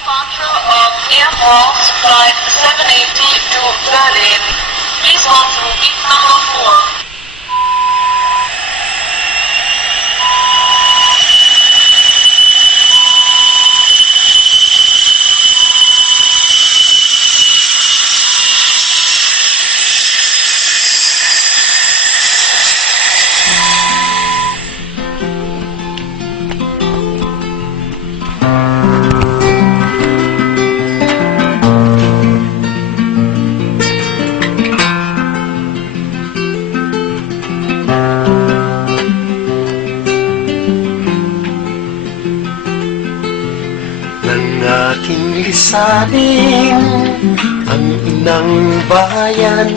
departure of Air Force Flight 780 to Berlin. Please hold through gate number 4. Aking lisanin ang inang bayan,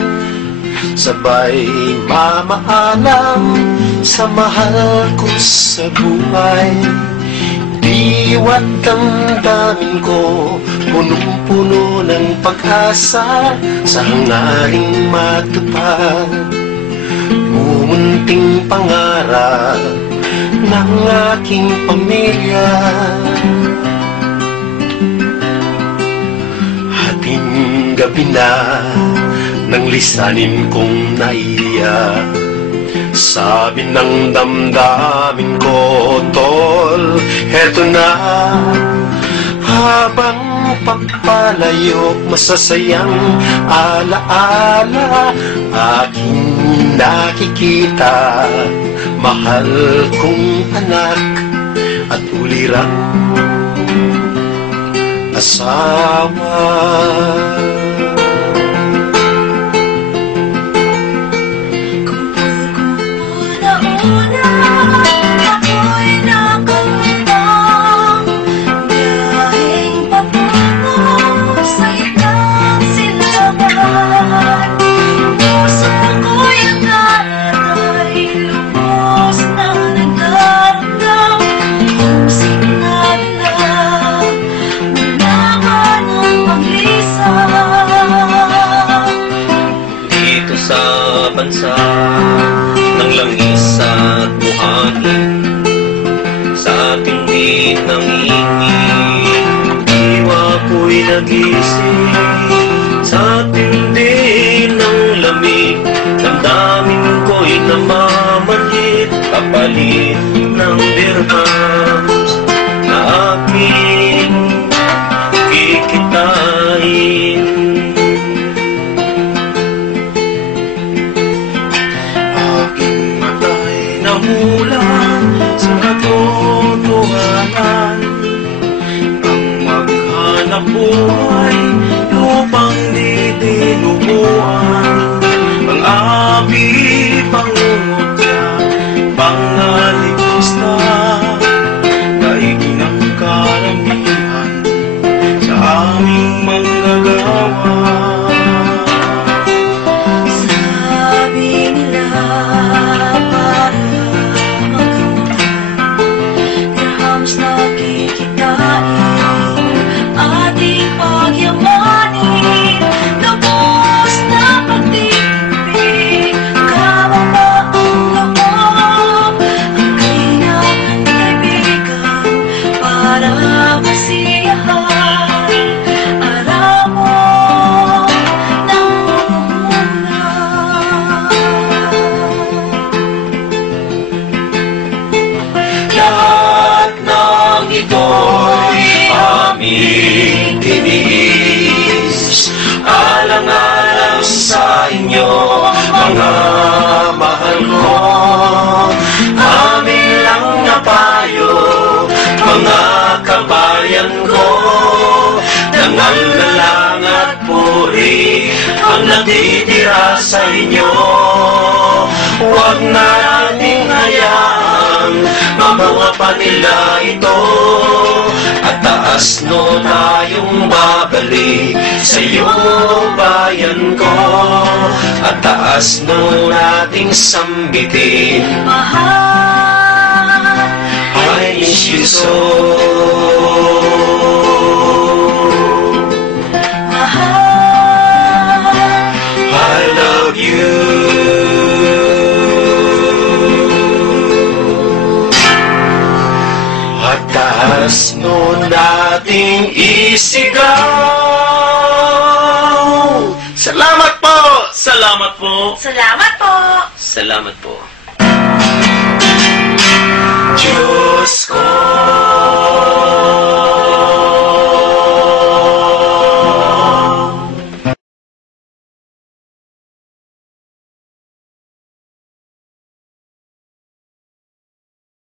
sabay mamaalam sa mahal ko sa buhay. Diwa't damdamin ko punong-puno ng pag-asa sa hangaring matupad. Mumunting pangarap ng aking pamilya, gabi na nang lisanin kong naiyak. Sabi ng damdamin ko, tol, heto na. Habang pagpalayok, masasayang alaala aking nakikita. Mahal kong anak at ulirang asawa. Bansa ng langis at buhangin, sa tindi ng ingin, diwa ko'y nagising. Sa tindi ng lamig, damdamin ko'y namamalit, kapalit ng dirhams na aking kikitain. Mula sa katotohanan, ang maghanap buhay, lupang di dinubuan. Ang abi pangungutya, pangaligos na, daig ng karamihan sa aming manggagawa. Sabi nila ating pagyamanin, lubos na pag-ibig, kababa ang loob, ang kailangan kaibigan para masiyahan, aramo ng umulan. Lahat ng ito'y aming tiniis, alang-alang sa inyo, mga mahal ko. Amin lang na payo, mga kabayan ko, dangal na lang at puri ang natitira sa inyo. Huwag na nating hayaang mabuha pa nila ito, at taas no tayong babalik sa iyong bayan ko, at taas no nating sambitin, Mahal, I miss you so. mahal, I love you. At taas no na ating isigaw. Salamat po! Salamat po. Salamat po! Salamat po. Diyos ko